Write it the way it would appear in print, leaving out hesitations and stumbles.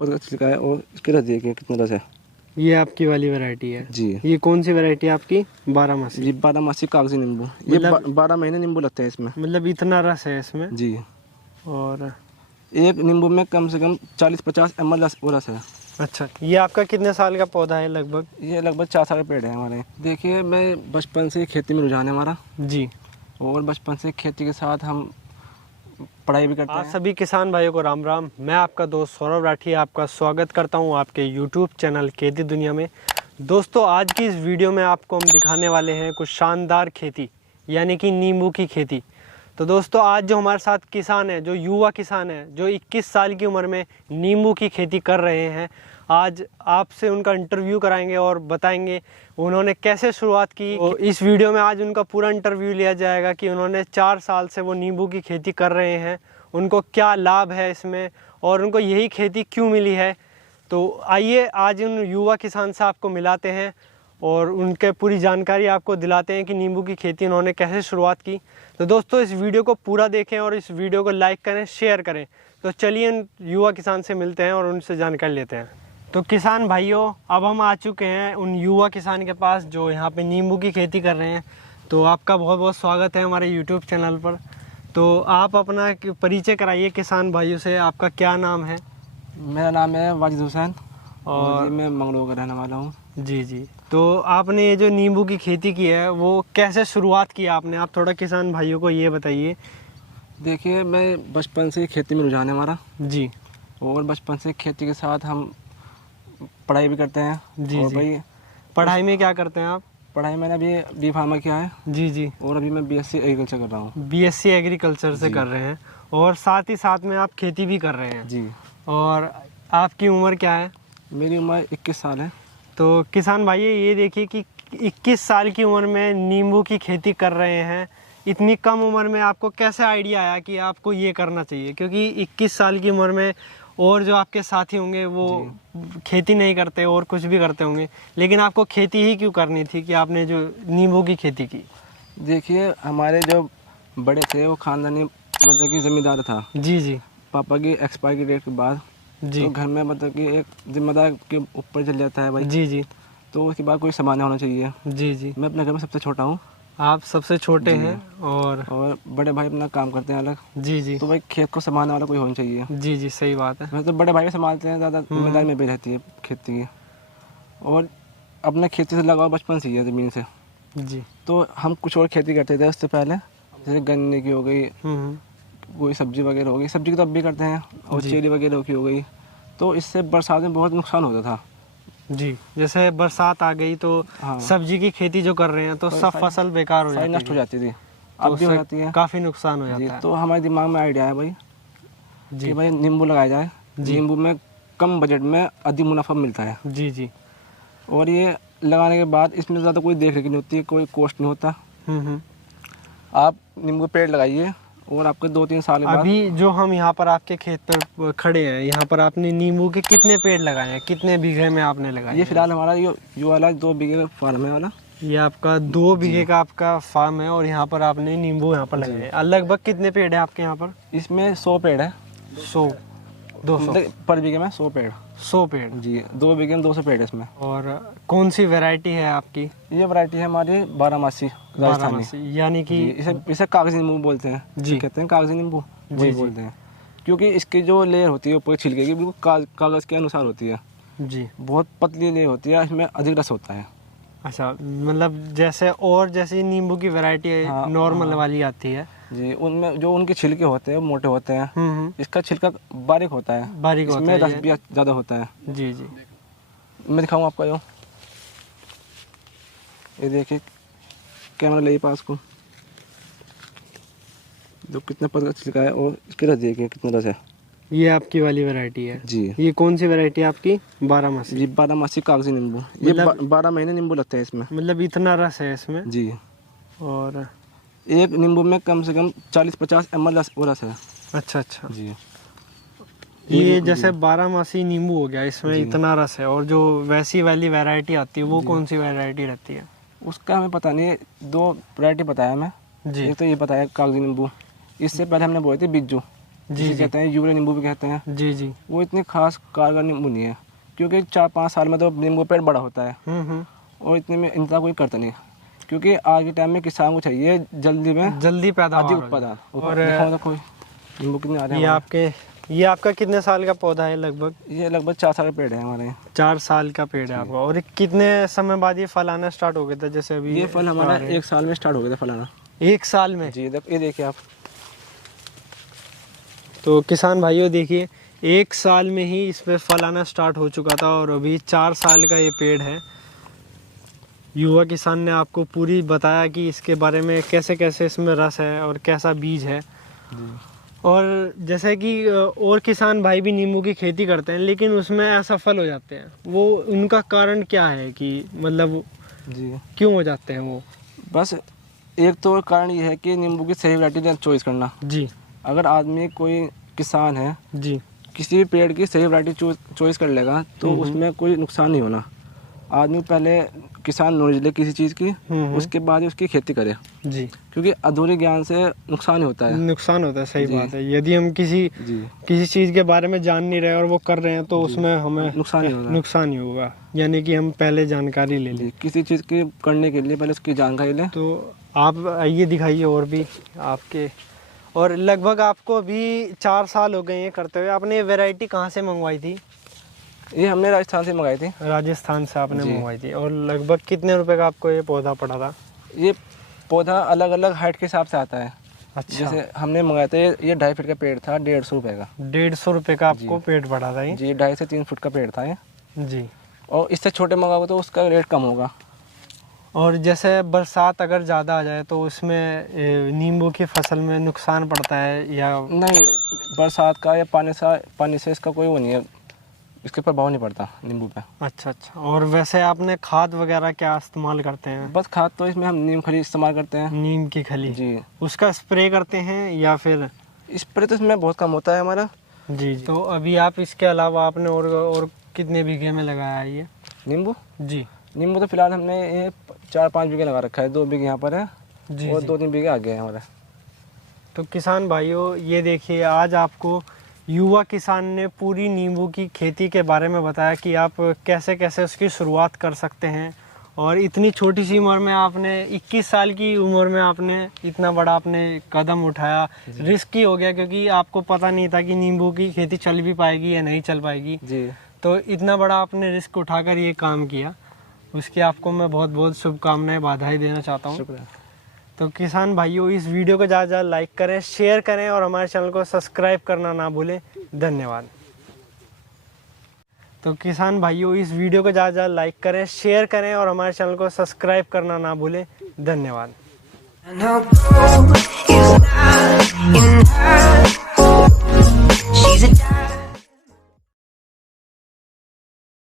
और छिलका है और इसके रस देखिए कितना रस है। ये आपकी वाली वैरायटी है जी। ये कौन सी वैरायटी है आपकी? बारहमासी। जी 12 मासी कागजी नींबू। ये मतलब 12 महीने नींबू लगते हैं इसमें। मतलब इतना रस है इसमें। जी। और एक नींबू में कम से कम 40-50 ml रस है। अच्छा, ये आपका कितने साल का पौधा है लगभग? ये लगभग 4 साल के पेड़ है हमारे। देखिए मैं बचपन से खेती में रुझान है हमारा, जी। और बचपन से खेती के साथ हम पढ़ाई भी करते आप हैं। सभी किसान भाइयों को राम राम। मैं आपका दोस्त सौरभ राठी आपका स्वागत करता हूं आपके YouTube चैनल खेती दुनिया में। दोस्तों आज की इस वीडियो में आपको हम दिखाने वाले हैं कुछ शानदार खेती यानी कि नींबू की खेती। तो दोस्तों आज जो हमारे साथ किसान है, जो युवा किसान है, जो 21 साल की उम्र में नींबू की खेती कर रहे हैं, आज आपसे उनका इंटरव्यू कराएंगे और बताएंगे उन्होंने कैसे शुरुआत की। तो इस वीडियो में आज उनका पूरा इंटरव्यू लिया जाएगा कि उन्होंने 4 साल से वो नींबू की खेती कर रहे हैं, उनको क्या लाभ है इसमें और उनको यही खेती क्यों मिली है। तो आइए आज उन युवा किसान से आपको मिलाते हैं और उनके पूरी जानकारी आपको दिलाते हैं कि नींबू की खेती उन्होंने कैसे शुरुआत की। तो दोस्तों इस वीडियो को पूरा देखें और इस वीडियो को लाइक करें, शेयर करें। तो चलिए उन युवा किसान से मिलते हैं और उनसे जानकारी लेते हैं। तो किसान भाइयों अब हम आ चुके हैं उन युवा किसान के पास जो यहाँ पे नींबू की खेती कर रहे हैं। तो आपका बहुत बहुत स्वागत है हमारे यूट्यूब चैनल पर। तो आप अपना परिचय कराइए किसान भाइयों से, आपका क्या नाम है? मेरा नाम है वाजिद हुसैन और जी मैं मंगलोर का रहने वाला हूँ। जी जी। तो आपने ये जो नींबू की खेती की है वो कैसे शुरुआत की आपने? आप थोड़ा किसान भाइयों को ये बताइए। देखिए मैं बचपन से खेती में रुझान है हमारा जी। और बचपन से खेती के साथ हम पढ़ाई भी करते हैं। जी और जी। भाई पढ़ाई में क्या करते हैं आप? पढ़ाई मैंने अभी डी फार्मा किया है जी जी। और अभी मैं बीएससी एग्रीकल्चर कर रहा हूँ। बीएससी एग्रीकल्चर से कर रहे हैं और साथ ही साथ में आप खेती भी कर रहे हैं। जी। और आपकी उम्र क्या है? मेरी उम्र 21 साल है। तो किसान भाई ये देखिए कि 21 साल की उम्र में नींबू की खेती कर रहे हैं। इतनी कम उम्र में आपको कैसे आइडिया आया कि आपको ये करना चाहिए? क्योंकि 21 साल की उम्र में और जो आपके साथी होंगे वो खेती नहीं करते और कुछ भी करते होंगे, लेकिन आपको खेती ही क्यों करनी थी कि आपने जो नींबू की खेती की? देखिए हमारे जो बड़े थे वो खानदानी मतलब कि ज़मींदार था। जी जी। पापा की एक्सपायरी डेट के बाद जी। तो घर में मतलब कि एक जिम्मेदार के ऊपर चल जाता है भाई। जी जी। तो उसके बाद कोई संभालना होना चाहिए। जी जी। मैं अपने घर में सबसे छोटा हूँ। आप सबसे छोटे हैं और बड़े भाई अपना काम करते हैं अलग। जी जी। तो भाई खेत को संभालने वाला कोई होना चाहिए। जी जी सही बात है। मतलब बड़े भाई भी संभालते हैं, ज़्यादा जिम्मेदारी में भी रहती है खेती की। और अपने खेती से लगाव बचपन से ही है ज़मीन से। जी। तो हम कुछ और खेती करते थे उससे पहले, जैसे गन्ने की हो गई, कोई सब्जी वगैरह हो गई। सब्जी की तो अब भी करते हैं, और चेरी वगैरह की हो गई। तो इससे बरसात में बहुत नुकसान होता था। जी। जैसे बरसात आ गई तो सब्जी की खेती जो कर रहे हैं तो सब फसल बेकार हो जाती है, नष्ट हो जाती थी। अब भी हो जाती है, काफ़ी नुकसान हो जाता है। तो हमारे दिमाग में आइडिया है भाई जी कि भाई नींबू लगाया जाए। नींबू में कम बजट में अधिक मुनाफा मिलता है। जी जी। और ये लगाने के बाद इसमें ज़्यादा कोई देख रेख नहीं होती है, कोई कॉस्ट नहीं होता। आप नींबू के पेड़ लगाइए और आपके 2-3 साल के बाद। अभी जो हम यहाँ पर आपके खेत पर खड़े हैं, यहाँ पर आपने नींबू के कितने पेड़ लगाए हैं? कितने बीघे में आपने लगाए? ये फिलहाल हमारा ये वाला 2 बीघे का फार्म है वाला। ये आपका 2 बीघे का आपका फार्म है और यहाँ पर आपने नींबू यहाँ पर लगाए हैं। लगभग कितने पेड़ है आपके यहाँ पर? इसमें 100 पेड़ है। 100 200 पर बीघे में 100 पेड़। 100 पेड़ जी। 2 बीघे में 200 पेड़ है इसमें। और कौन सी वैरायटी है आपकी? ये वैरायटी है हमारी 12 मासी राजस्थानी, यानी कि इसे कागजी नींबू बोलते हैं जी। कहते हैं कागजी नींबू, वही बोलते हैं। क्योंकि इसकी जो लेयर होती है ऊपर छिलके की बिल्कुल कागज़ के अनुसार होती है जी। बहुत पतली लेयर होती है, इसमें अधिक रस होता है। अच्छा, मतलब जैसे और जैसी नींबू की वैरायटी नॉर्मल वाली आती है जी, उनमें जो उनके छिलके होते हैं वो मोटे होते हैं। इसका छिलका बारीक होता है, बारीक होता है, इसमें रस भी ज़्यादा होता है। जी जी। मैं दिखाऊँ आपका ये देखिए, कैमरा ले पास को, जो कितना पतला छिलका है और इसके रस देखिए कितना रस है। ये आपकी वाली वैरायटी है जी। ये कौन सी वैरायटी है आपकी? 12 जी 12 मासी कागजी नींबू। ये 12 महीने नींबू लगते हैं इसमें। मतलब इतना रस है इसमें। जी। और एक नींबू में कम से कम 40-50 ml रस है। अच्छा अच्छा जी। ये जैसे 12 नींबू हो गया, इसमें इतना रस है। और जो वैसी वाली वैरायटी आती है वो कौन सी वैरायटी रहती है? उसका हमें पता नहीं, 2 वैरायटी पता है हमें जी। एक तो ये पता है कागजी नींबू, इससे पहले हमने बोए थे बिज्जू। जी कहते हैं, यूरिया नींबू भी कहते हैं, जी जी। वो इतनी खास कारगर नींबू नहीं है, क्योंकि 4-5 साल में तो नींबू पेड़ बड़ा होता है और इतने में इंतजार कोई करता नहीं, क्योंकि आज के टाइम में किसान को चाहिए जल्दी में जल्दी पैदावार अधिक हो जाए। उत्पादन। और दिखाओ तो कोई नींबू कितने आ रहे हैं ये आपका कितने साल का पौधा है लगभग? ये लगभग 4 साल का पेड़ है हमारे यहाँ। 4 साल का पेड़ है आपका। और ये कितने समय बाद ये फल आना स्टार्ट हो गया था? जैसे अभी ये फल हमारा 1 साल में स्टार्ट हो गया था फलाना। 1 साल में? जी, ये देखिए आप। तो किसान भाइयों देखिए, 1 साल में ही इस पे फल आना स्टार्ट हो चुका था और अभी 4 साल का ये पेड़ है। युवा किसान ने आपको पूरी बताया कि इसके बारे में कैसे कैसे इसमें रस है और कैसा बीज है। और जैसे कि और किसान भाई भी नींबू की खेती करते हैं, लेकिन उसमें असफल हो जाते हैं। वो उनका कारण क्या है कि मतलब जी, क्यों हो जाते हैं वो? बस एक तो कारण ये है कि नींबू की सही वैरायटी चॉइस करना। जी। अगर आदमी कोई किसान है, जी। किसी भी पेड़ की सही वैरायटी चॉइस कर लेगा तो उसमें कोई नुकसान नहीं होना। आदमी पहले किसान नॉलेज ले किसी चीज़ की, उसके बाद ही उसकी खेती करे। जी। क्योंकि अधूरे ज्ञान से नुकसान ही होता है। नुकसान होता है, सही बात है। यदि हम जी, किसी चीज़ के बारे में जान नहीं रहे और वो कर रहे हैं तो उसमें हमें नुकसान ही होगा। यानी कि हम पहले जानकारी ले लें। किसी चीज़ की करने के लिए पहले उसकी जानकारी लें। तो आप आइए दिखाइए और भी आपके। और लगभग आपको अभी 4 साल हो गए ये करते हुए। आपने ये वैरायटी कहाँ से मंगवाई थी? ये हमने राजस्थान से मंगाई थी। राजस्थान से आपने मंगवाई थी। और लगभग कितने रुपए का आपको ये पौधा पड़ा था? ये पौधा अलग अलग हाइट के हिसाब से आता है। अच्छा। जैसे हमने मंगाया था, ये 2.5 फीट का पेड़ था, 150 रुपये का। 150 रुपये का आपको पेड़ पड़ा था ये? जी, 2.5 से 3 फुट का पेड़ था ये। जी। और इससे छोटे मंगाओगे तो उसका रेट कम होगा। और जैसे बरसात अगर ज़्यादा आ जाए तो उसमें नींबू की फसल में नुकसान पड़ता है या नहीं? बरसात का या पानी से इसका कोई वो नहीं है, इसके प्रभाव नहीं पड़ता नींबू पे। अच्छा अच्छा। और वैसे आपने खाद वगैरह क्या इस्तेमाल करते हैं? बस खाद तो इसमें हम नीम खली इस्तेमाल करते हैं। नीम की खली? जी। उसका स्प्रे करते हैं या फिर? स्प्रे तो इसमें बहुत कम होता है हमारा। जी। तो अभी आप इसके अलावा आपने और कितने बीघे में लगाया है ये नींबू? जी। नींबू तो फिलहाल हमने ये 4-5 बीघे लगा रखा है। 2 बीघे यहाँ पर है जी और जी। 2-3 बीघे आगे है हमारे। तो किसान भाइयों ये देखिए, आज आपको युवा किसान ने पूरी नींबू की खेती के बारे में बताया कि आप कैसे कैसे उसकी शुरुआत कर सकते हैं। और इतनी छोटी सी उम्र में आपने 21 साल की उम्र में आपने इतना बड़ा आपने कदम उठाया। रिस्की हो गया क्योंकि आपको पता नहीं था कि नींबू की खेती चल भी पाएगी या नहीं चल पाएगी। जी। तो इतना बड़ा आपने रिस्क उठाकर ये काम किया, उसकी आपको मैं बहुत बहुत शुभकामनाएं, बधाई देना चाहता हूँ। शुक्रिया। तो किसान भाइयों इस वीडियो को ज़्यादा ज़्यादा लाइक करें, शेयर करें और हमारे चैनल को सब्सक्राइब करना ना भूलें। धन्यवाद। तो किसान भाइयों इस वीडियो को ज़्यादा ज़्यादा लाइक करें, शेयर करें और हमारे चैनल को सब्सक्राइब करना ना भूलें। धन्यवाद।